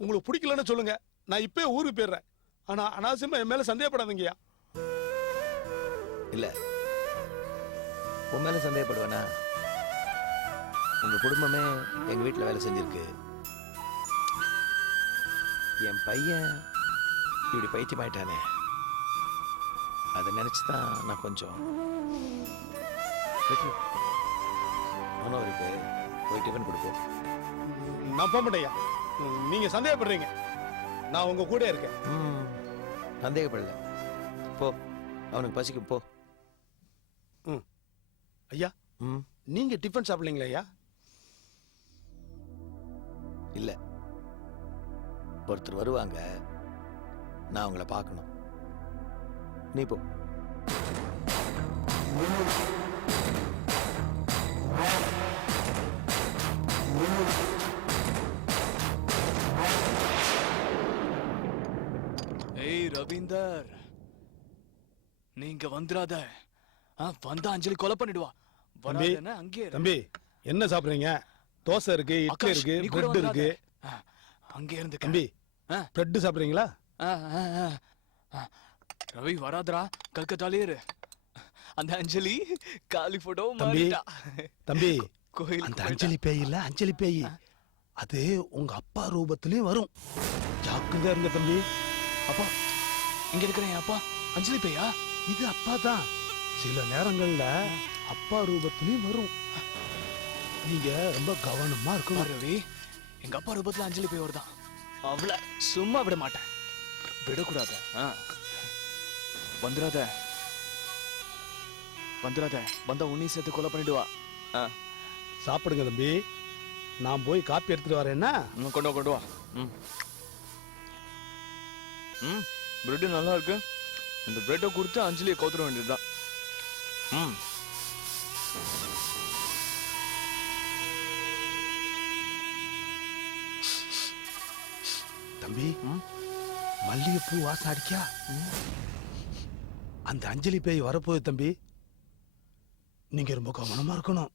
உங்களுக்கு பிடிக்கலன்னு சொல்லுங்க, நான் இப்பவே ஊருக்கு போயிடுறேன். ஆனா அனாவசியமா என் மேல சந்தேகப்படாதீங்கய்யா. இல்ல, உன் மேல சந்தேகப்படுவேனா? உங்க குடும்பமே எங்க வீட்டுல வேலை செஞ்சிருக்கு. என் பையன் இப்படி பைத்தியமாயிட்டானே, அதை நினைச்சுதான் நான் கொஞ்சம் மனோருக்கு போய் டிஃபன் கொடுப்போம். நான் போக மாட்டேயா. நீங்க சந்தேகப்படுறீங்க, நான் உங்க கூட இருக்கேன். சந்தேகப்படல, போ. அவனுக்கு பசிக்கும், போ. ஐயா, நீங்க டிஃபன் சாப்பிடலீங்களா ஐயா? இல்ல, ஒருத்தர் வருவாங்க, நான் அவங்கள பார்க்கணும். நீ போ. ஏய் ரவீந்தர், நீங்க வந்துடாத. வந்தா அஞ்சலி கொலை பண்ணிடுவா. அங்கே தம்பி, என்ன சாப்பிடுறீங்க? தோசை இருக்கு, இட்லி இருக்கு, பிரெட் இருக்கு. அங்கே இருந்து தம்பி, பிரெட் சாப்பிடுறீங்களா? ரவி வராதரா, கல்கத்தாலே இரு. அந்த அஞ்சலி காலி போட்டோ தம்பி. தம்பி, கோயில் அந்த அஞ்சலி பேய் இல்ல, அஞ்சலி பேய். அது உங்க அப்பா ரூபத்திலயும் வரும். ஜாக்கிரதையா இருங்க தம்பி. அப்பா, இங்க இருக்கிறேன். அப்பா அஞ்சலி பேயா? இது அப்பா தான். சில நேரங்கள்ல அப்பா ரூபத்திலயும் வரும். நீங்க ரொம்ப கவனமா இருக்கணும். ரவி, எங்க அப்பா ரூபத்துல அஞ்சலி பேய் வருதான். அவளை சும்மா விட மாட்டேன். விடக்கூடாத. வந்துடாத, வந்துடாத. வந்தா உன்னி சேர்த்து கொலை பண்ணிடுவா. சாப்பிடுங்க தம்பி. நான் போய் காப்பி எடுத்துட்டு வரேன்னா. கொண்டு வா, கொண்டு வா. பிரெட் நல்லா இருக்கு. இந்த பிரெட்டை கொடுத்து அஞ்சலியை கவுத்துற வேண்டியதுதான். தம்பி, மல்லிகைப்பூ வாசம் அடிக்கா. அந்த அஞ்சலி பேய் வரப்போகுது தம்பி. நீங்க ரொம்ப கவனமா இருக்கணும்.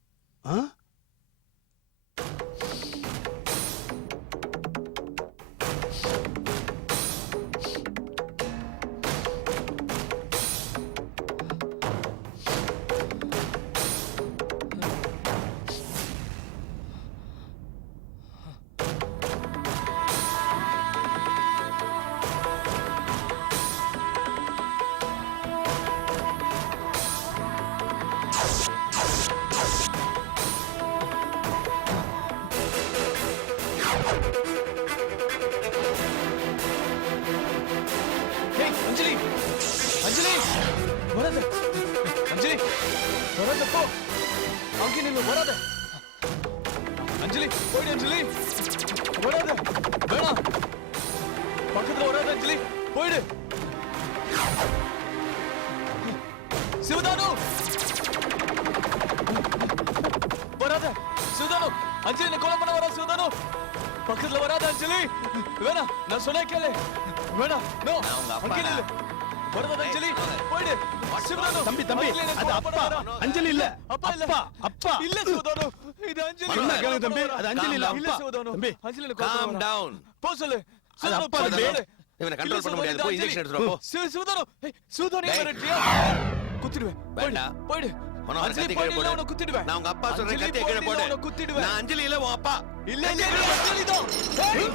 அஞ்சலி, அஞ்சலி, வராத. அஞ்சலி, வராத, போ. அங்கே நின்று வராத. அஞ்சலி, போயிடு. அஞ்சலி, வராத. வேணாம், பக்கத்துல வராத. அஞ்சலி, போயிடு. சிவதானு, வராத. சிவதானு, அஞ்சலி கொலை பண்ண வரா. சிவதானு, பக்கத்துல வராத. அஞ்சலி, வேணாம், நான் சொன்ன கேளு. வேணாம், நோ. அங்கே நில்லு. வரத அஞ்சலி, போயிடு. சிவதானு, தம்பி, தம்பி, அது அப்பா, அஞ்சலி இல்ல. அப்பா இல்ல, அப்பா இல்ல சிவதானு, இது அஞ்சலி. என்ன கேளு தம்பி, அது அஞ்சலி இல்ல, இல்ல அப்பா. சிவதானு, தம்பி, அஞ்சலி காம் டவுன். போ சொல்லு. அது அப்பா தம்பி. இவனை கண்ட்ரோல் பண்ண முடியாது. போய் இன்ஜெக்ஷன் எடுத்து வா, போ. சிவதானு, சிவதானு மிரட்டியா? குத்திடுவேன். வேண்டாம், போயிடு. கத்தி கீழே போடு. உன்னை குத்திடுவேன். நான் உங்க அப்பா சொல்றேன், கத்தி கீழே போடு. உன்னை குத்திடுவேன். நான் அஞ்சலி இல்ல, உன் அப்பா. இல்ல இல்ல, அஞ்சலி தான். ஏய்,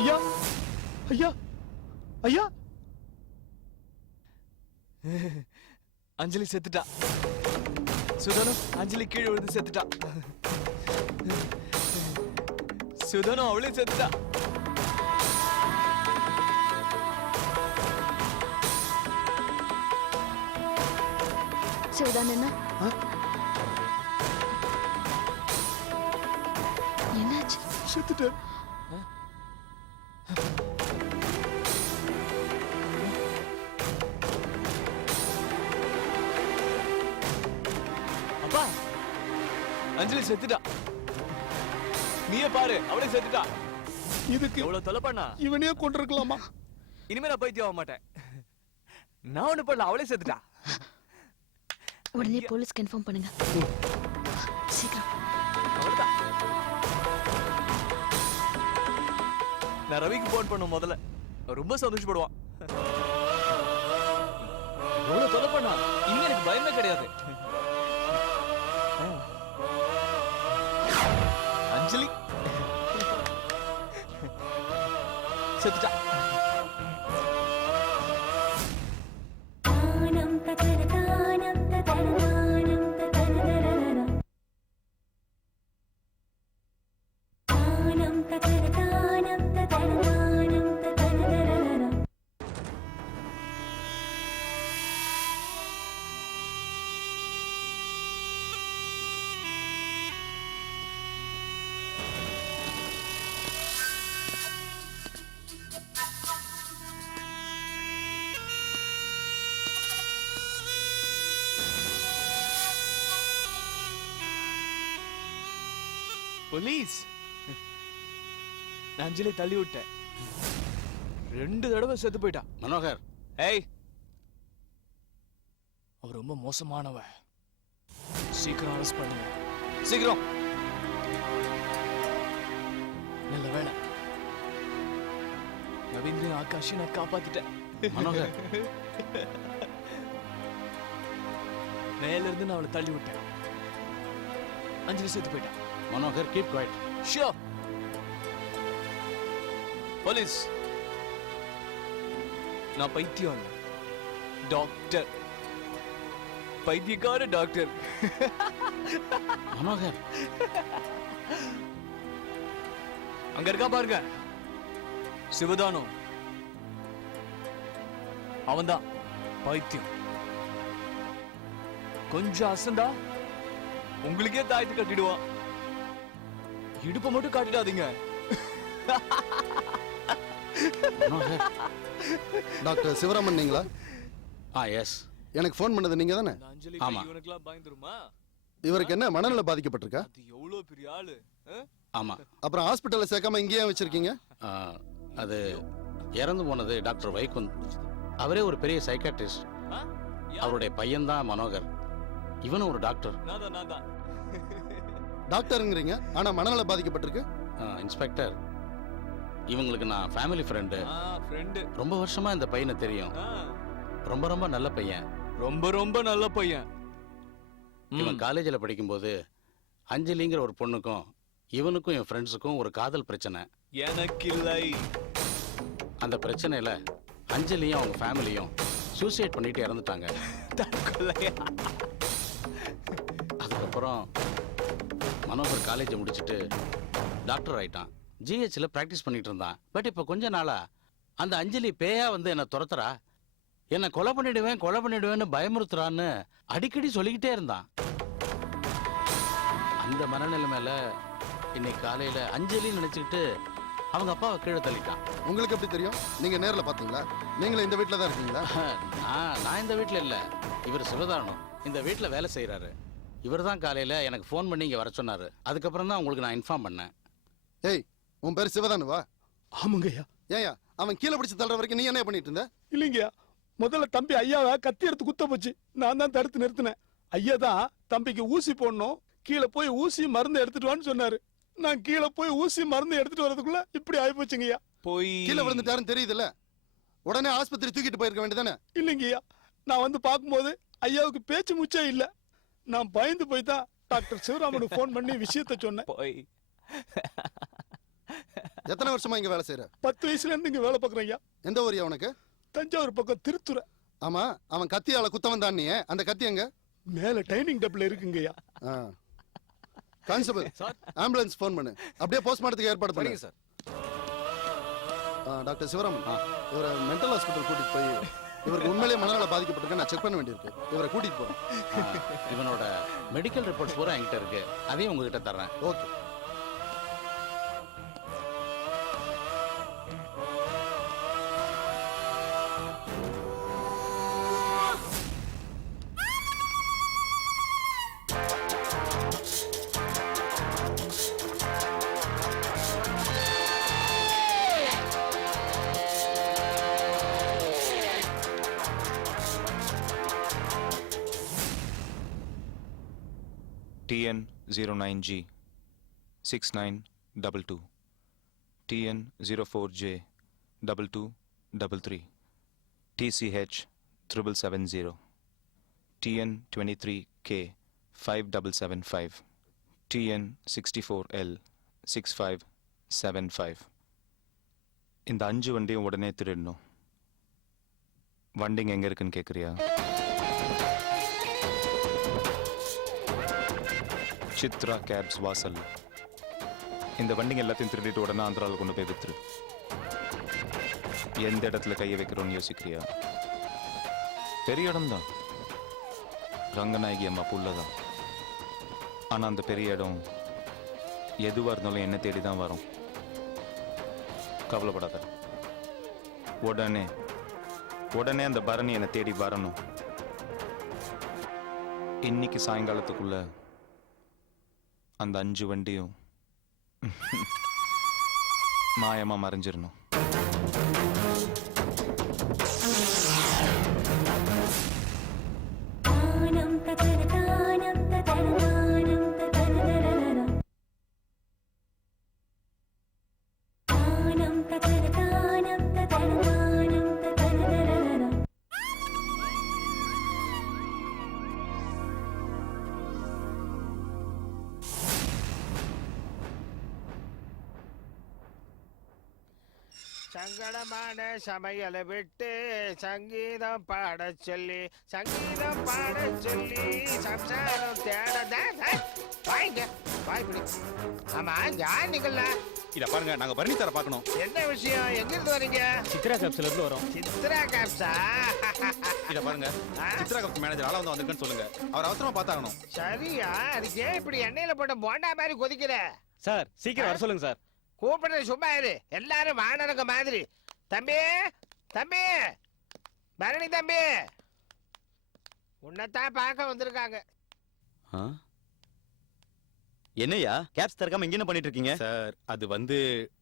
ஐயா, ஐயா, ஐயா. அஞ்சலி செத்துட்டா. சுதானு, அஞ்சலி கீழே விழுந்து செத்துட்டா. சுதானு, அவளே செத்துட்டா. சிவதானு, என்னாச்சு? செத்துட்டேன். அப்பா அஞ்சலி செத்துட்டா. நீயே பாரு, அவளே செத்துட்டா. இதுக்கு எவ்வளவு தொலை பண்ணா? இவனே கொண்டிருக்கலாமா? இனிமே நான் பைத்தியம் ஆக மாட்டேன். நான் ஒண்ணு பண்ணல, அவளே செத்துட்டா. உடனே போலீஸ்க்கு இன்ஃபார்ம் பண்ணுங்க. சீக்கிரம். அவ்வளவுதான். நான் ரவிக்கு போன் பண்ணும் முதல்ல. அவன் ரொம்ப சந்தோஷப்படுவான். எவ்வளவு தொலை பண்ணா? இனிமே எனக்கு பயமே கிடையாது. அஞ்சலி செத்துட்டா. போலீஸ். நான் அஞ்சலி தள்ளி விட்டேன். 2 தடவை செத்து போயிட்டா. மனோகர், ஏய், அவ ரொம்ப மோசமானவ. சீக்கிரம் அரெஸ்ட் பண்ணுங்க, சீக்கிரம். நல்ல வேலை, ரவீந்திரன் ஆகாஷ் நான் காப்பாத்திட்டேன். மனோகர், மேல இருந்து நான் அவளை தள்ளி விட்டேன். அஞ்சலி செத்து போயிட்டா. Manohar, keep quiet. Sure. Police, நான் பைத்தியம் இல்ல, டாக்டர். பைத்தியக்கார டாக்டர். மனோகர், அங்க இருக்கா பாருங்க, சிவதானம். அவன்தான் பைத்தியம். கொஞ்சம் அசந்தா உங்களுக்கே தாயத்து கட்டிடுவான். இடுப்பை மட்டும் காட்டிடாதீங்க. மனோகர். டாக்டர் சிவராமன் நீங்களா? எஸ். எனக்கு ஃபோன் பண்ணது நீங்க தானே? இந்த அஞ்சலி ஆமா. இவனுக்குலாம் பயந்துருமா? இவருக்கு என்ன மனநல பாதிக்கப்பட்டிருக்கா? அது எவ்வளவு பெரிய ஆளு. ஆமா. அப்புறம் ஹாஸ்பிட்டல்ல சேர்க்காம இங்கேயே வச்சிருக்கீங்க? ஆ, அது இறந்து போனது டாக்டர் வைகுந்த். அவரே ஒரு பெரிய சைக்காட்ரிஸ்ட். அவருடைய பையன்தான் மனோகர். இவனும் ஒரு டாக்டர். நான் தான். டாக்டருங்கிறீங்க, ஆனா மனநல பாதிக்கப்பட்டிருக்கு. இன்ஸ்பெக்டர், இவங்களுக்கு நான் ஃபேமிலி ஃப்ரெண்டு. ஃப்ரெண்டு. ரொம்ப வருஷமா இந்த பையனை தெரியும். ரொம்ப ரொம்ப நல்ல பையன். ரொம்ப ரொம்ப நல்ல பையன். இவன் காலேஜில் படிக்கும்போது அஞ்சலிங்கிற ஒரு பொண்ணுக்கும் இவனுக்கும் என் ஃப்ரெண்ட்ஸுக்கும் ஒரு காதல் பிரச்சனை. எனக்கு இல்லை. அந்த பிரச்சனையில அஞ்சலியும் அவங்க ஃபேமிலியும் சூசைட் பண்ணிட்டு இறந்துட்டாங்க. தற்கொலையா? அதுக்கப்புறம் மனோகர் காலேஜை முடிச்சுட்டு டாக்டர் ஆயிட்டான். ஜிஹெச்ல பிராக்டிஸ் பண்ணிட்டு இருந்தான். பட் இப்போ கொஞ்ச நாளா அந்த அஞ்சலி பேயா வந்து என்னை துரத்துறா, என்னை கொலை பண்ணிடுவேன்னு பயமுறுத்துறான்னு அடிக்கடி சொல்லிக்கிட்டே இருந்தான். அந்த மனநிலைமையில இன்னைக்கு காலையில அஞ்சலி நினைச்சுக்கிட்டு அவங்க அப்பாவை கீழே தள்ளிட்டான். உங்களுக்கு எப்படி தெரியும்? நீங்க நேர்ல பாத்தீங்களா? நீங்களும் இந்த வீட்ல தான் இருக்கீங்களா? நான் இந்த வீட்டில் இல்லை, இவர் சிவதானம் இந்த வீட்டில் வேலை செய்கிறாரு. இவர் தான் காலையில் எனக்கு ஃபோன் பண்ணி இங்கே வர சொன்னார். அதுக்கப்புறம் தான் உங்களுக்கு நான் இன்ஃபார்ம் பண்ணேன். ஏய், உன் பேர் சிவதானுவா? ஆமாங்கய்யா. ஏயா அவன் கீழே பிடிச்சு தள்ளுற வரைக்கும் நீ என்ன பண்ணிட்டு இருந்த? இல்லைங்கய்யா, முதல்ல தம்பி ஐயாவை கத்தி எடுத்து குத்த போச்சு. நான் தான் தடுத்து நிறுத்தினேன். ஐயா தான் தம்பிக்கு ஊசி போடணும், கீழே போய் ஊசி மருந்து எடுத்துட்டு வான்னு சொன்னாரு. நான் கீழே போய் ஊசி மருந்து எடுத்துட்டு வரதுக்குள்ள இப்படி ஆயிப்போச்சுங்கய்யா. போய் கீழே விழுந்துட்டாருன்னு தெரியுதுல்ல, உடனே ஆஸ்பத்திரி தூக்கிட்டு போயிருக்க வேண்டியதானே? இல்லைங்கய்யா, நான் வந்து பார்க்கும்போது ஐயாவுக்கு பேச்சு மூச்சே இல்ல. நான் பயந்து போய் தான் டாக்டர் சிவராமனுக்கு ஃபோன் பண்ணி விஷயத்த சொன்னேன். போய். எத்தனை வருஷமா இங்க வேலை செய்யற? 10 வயசுல இருந்து இங்க வேலை பார்க்குறேன் ஐயா. எந்த ஊரியா உனக்கு? தஞ்சாவூர் பக்கம் திருத்துறை. ஆமா, அவன் கத்தியால குத்தவன் தான் நீ. அந்த கத்தி எங்க? மேல டைனிங் டேபிள்ல இருக்குங்கய்யா. கான்ஸ்டபிள், ஆம்புலன்ஸ் ஃபோன் பண்ணு. அப்படியே போஸ்ட்மார்ட்டத்துக்கு ஏற்பாடு பண்ணுங்க சார். டாக்டர் சிவராமன், இவரை மென்டல் ஹாஸ்பிட்டல் கூட்டிட்டு போய் இவருக்கு உண்மையிலேயே மனநல பாதிக்கப்பட்டிருக்க நான் செக் பண்ண வேண்டியிருக்கு. இவரை கூட்டிட்டு போறேன். இவனோட மெடிக்கல் ரிப்போர்ட்ஸ் பூரா என்கிட்ட இருக்கு, அதையும் உங்ககிட்ட தர்றேன். Okay. TN 09G 6922, TN 04J 2233, TCH 7770, TN 23K 5775, TN 64L 6575. இந்த 5 வண்டியும் உடனே திருடணும். வண்டிங்க எங்க இருக்குன்னு கேக்குறியா? சித்ரா கேப்ஸ் வாசல். இந்த வண்டிங்க எல்லாத்தையும் திருடிட்டு உடனே ஆந்திராவில் கொண்டு போய் வித்துரு. எந்த இடத்துல கையை வைக்கிறோன்னு யோசிக்கிறியா? பெரிய இடம்தான், ரங்கநாயகி அம்மா புள்ளதான். ஆனா அந்த பெரிய இடம் எதுவா இருந்தாலும் என்ன தேடி தான் வரும். கவலைப்படாத. உடனே உடனே அந்த பரணி என்னை தேடி வரணும். இன்னைக்கு சாயங்காலத்துக்குள்ள அந்த 5 வண்டியும் மாயமா மறைஞ்சிடணும். சங்கடமான சமையலை விட்டு சங்கீதம் பாட சொல்லி சம்சாரம் தேட வாய்ப்பிடி. ஆமா யார் நீங்களா? இத பாருங்க, நாங்க பரணி சாரை பார்க்கணும். என்ன விஷயம்? எங்க இருந்து வரீங்க? சித்ரா கேப்ஸ்ல இருந்து வரோம். சித்ரா கேப்ஸா? இத பாருங்க, சித்ரா கப் மேனேஜர் ஆள வந்து வந்திருக்கேன்னு சொல்லுங்க. அவர் அவசரமா பார்த்தாகணும். சரியா? அதுக்கு ஏன் இப்படி எண்ணெயில போட்ட போண்டா மாதிரி கொதிக்கிற? சார் சீக்கிரம் வர சொல்லுங்க சார். கூப்பிடுறது சும்மா இரு. எல்லாரும் வானரங்க மாதிரி. தம்பி தம்பி பரணி தம்பி, உன்னைத்தான் பார்க்க வந்திருக்காங்க. என்னையா கேப்ஸ் திறக்காம இங்க என்ன பண்ணிட்டு இருக்கீங்க? சார் அது வந்து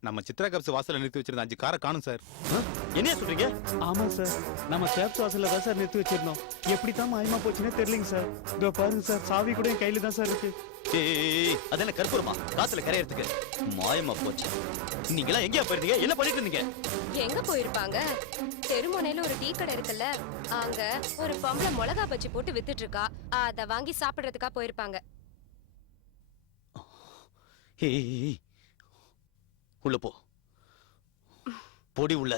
நம்ம சித்ரா கப்ஸ் வாசல்ல நிறுத்தி வச்சிருந்த 5 காரை காணும் சார். என்னையா சொல்றீங்க? ஆமா சார், நம்ம கேப்ஸ் வாசல்ல தான் சார் நிறுத்தி வச்சிருந்தோம். எப்படி தான் மாயமா போச்சுன்னே தெரியலங்க சார். இதோ பாருங்க சார், சாவி கூட என் கையில தான் சார் இருக்கு. அது என்ன கற்பூரமா காத்துல கரையறதுக்கு? மாயமா போச்சு. நீங்களா எங்கயா போயிருந்தீங்க? என்ன பண்ணிட்டு இருந்தீங்க? எங்க போயிருப்பாங்க? தெருமுனையில ஒரு டீ கடை இருக்குல்ல, அங்க ஒரு பொம்பளை மிளகா பஜ்ஜி போட்டு வித்துட்டு இருக்கா. அத வாங்கி சாப்பிடுறதுக்கா போயிருப்பாங்க. உள்ள போ, போடி உள்ள.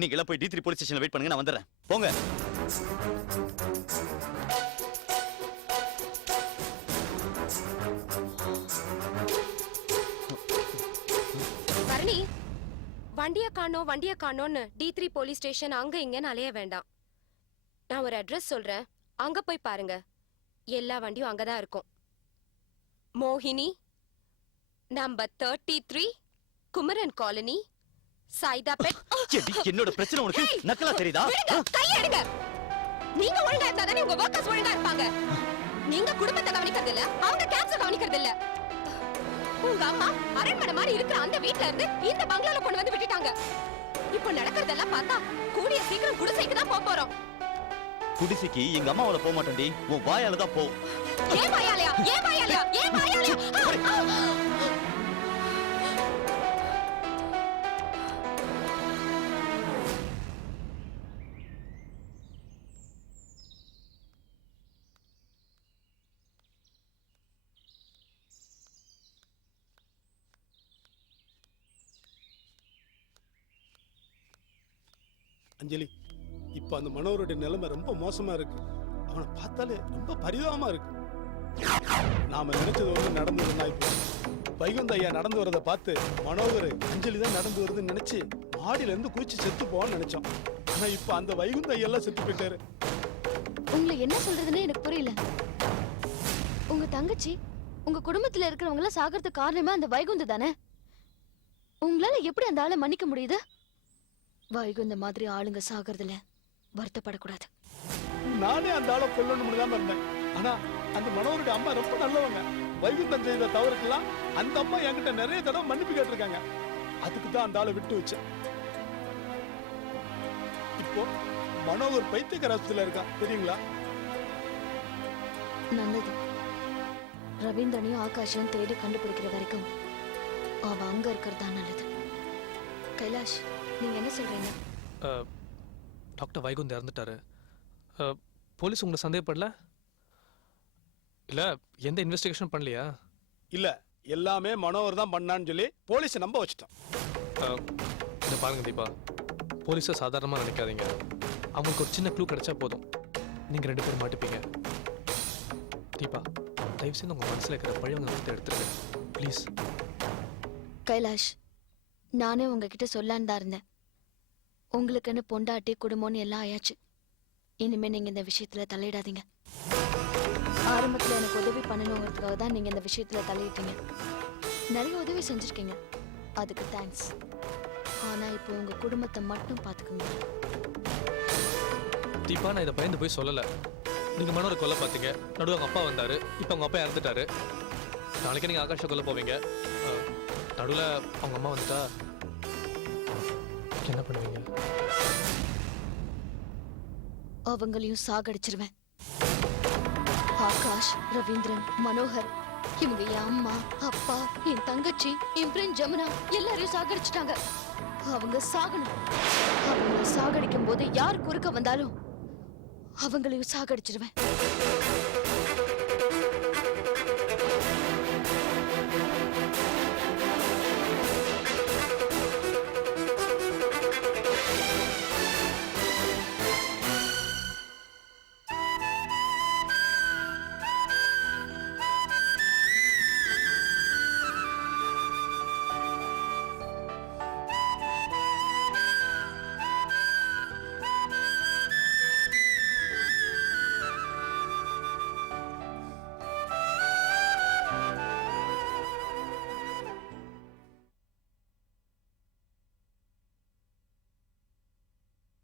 நீங்களா போய் D3 போலீஸ் ஸ்டேஷன்ல வெயிட் பண்ணுங்க, நான் வந்துடுறேன். போங்க. பரணி, வண்டிய காணோன்னு D3 போலீஸ் ஸ்டேஷன் அங்க இங்கன்னு அலைய வேண்டாம். நான் ஒரு அட்ரஸ் சொல்றேன், அங்க போய் பாருங்க. எல்லா வண்டியும் அங்கதான் இருக்கும். மோகினி, நம்பர் 33, குமரன் காலனி, சைதாபேட். என்னோட பிரச்சனை உனக்கு நக்கலா தெரியுதா? கையெடுங்க. நீங்க ஒழுங்கா இருந்தா தானே உங்க வர்க்கர்ஸ் ஒழுங்கா இருப்பாங்க. நீங்க குடும்பத்தை கவனிக்கிறது இல்ல, அவங்க கேன்சர் கவனிக்கிறது இல்ல. உங்க அம்மா அரண்மனை மாதிரி இருக்கிற அந்த வீட்ல இருந்து இந்த பங்களால கொண்டு வந்து விட்டுட்டாங்க. இப்போ நடக்கிறதெல்லாம் பார்த்தா கூடிய சீக்கிரம் குடிசைக்கு தான் போறோம். குடிசைக்கு எங்க அம்மாவோட போக மாட்டேன்டி, உன் வாயால தான் போ. ஏன் வாயாலயா? ஏன் வாயாலயா? ஏன் வாயாலயா? அஞ்சலி, இப்ப அந்த மனோருடைய நிலைமை ரொம்ப மோசமா இருக்கு. அவனை பார்த்தாலே ரொம்ப பரிதாபமா இருக்கு. நாம நினைச்சது ஒண்ணு நடந்ததுன்னா, இப்போ வைகுந்த ஐயா நடந்து வரதை பார்த்து மனோகர் அஞ்சலி தான் நடந்து வருதுன்னு நினைச்சு மாடியில இருந்து குதிச்சு செத்து போவான்னு நினைச்சோம். ஆனா இப்ப அந்த வைகுந்த ஐயா எல்லாம் செத்து போயிட்டாரு. உங்களை என்ன சொல்றதுன்னு எனக்கு புரியல. உங்க தங்கச்சி, உங்க குடும்பத்துல இருக்கிறவங்க எல்லாம் சாகிறதுக்கு காரணமா அந்த வைகுந்த தானே? உங்களால எப்படி அந்த ஆளை மன்னிக்க முடியுது? வைகுந்த மாதிரி ஆளுங்க சாகிறதுல வருத்தப்படக்கூடாது. நானே அந்த ஆளை கொல்லணும்னு தான் இருந்தேன். ஆனா அந்த மனோருடைய அம்மா ரொம்ப நல்லவங்க. வைகுந்தன் செய்த தவறுக்கெல்லாம் அந்த அம்மா என்கிட்ட நிறைய தடவை மன்னிப்பு கேட்டிருக்காங்க. அதுக்கு தான் அந்த ஆளை விட்டு வச்சேன். இப்போ மனோகர் பைத்தியக்கார ஆஸ்பத்திரியில இருக்கான், தெரியுங்களா? நல்லது. ரவீந்திரனையும் ஆகாஷையும் தேடி கண்டுபிடிக்கிற வரைக்கும் அவ அங்க இருக்கிறது தான் நல்லது. கைலாஷ், நீங்க என்ன சொல்றீங்க? டாக்டர் வைகுந்த் இறந்துட்டாரு. போலீஸ் உங்களை சந்தேகப்படல? இல்ல எந்த இன்வெஸ்டிகேஷன் பண்ணலையா? இல்ல, எல்லாமே மனோகர் தான் பண்ணான்னு சொல்லி போலீஸை நம்ப வச்சுட்டோம். இதை பாருங்க தீபா, போலீஸை சாதாரணமாக நினைக்காதீங்க. அவங்களுக்கு ஒரு சின்ன க்ளூ கிடைச்சா போதும், நீங்கள் 2 பேரும் மாட்டிப்பீங்க. தீபா, தயவு செய்து உங்கள் மனசில் இருக்கிற பழைய உங்களை எடுத்துருங்க ப்ளீஸ். கைலாஷ், நானே உங்ககிட்ட சொல்லான்னு தான் இருந்தேன். உங்களுக்குன்னு பொண்டாட்டி குடும்பம்னு எல்லாம் ஆயாச்சு. இனிமே நீங்க இந்த விஷயத்துல தலையிடாதீங்க. ஆரம்பத்துல எனக்கு உதவி பண்ணணுங்கிறதுக்காக தான் நீங்க இந்த விஷயத்துல தலையிட்டீங்க. நிறைய உதவி செஞ்சிருக்கீங்க, அதுக்கு தேங்க்ஸ். ஆனா இப்போ உங்க குடும்பத்தை மட்டும் பாத்துக்கோங்க. தீபா, நான் இதை பயந்து போய் சொல்லலை. நீங்கள் மனோரை கொல்ல பார்த்தீங்க, நடுவு அவங்க அப்பா வந்தார், இப்போ அவங்க அப்பா இறந்துட்டாரு. நாளைக்கு நீங்கள் ஆகாஷை கொல்ல போவீங்க, நடுவில் அவங்க அம்மா வந்துட்டா என்ன பண்ணுவீங்க? அவங்களையும் சாகடிச்சிருவேன். ஆகாஷ், ரவீந்திரன், மனோகர், இவங்க என் அம்மா, அப்பா, என் தங்கச்சி, என் ஃப்ரெண்ட் ஜமுனா எல்லாரையும் சாகடிச்சிட்டாங்க. அவங்க சாகணும். அவங்க சாகடிக்கும் போது யார் குறுக்க வந்தாலும் அவங்களையும் சாகடிச்சிருவேன்.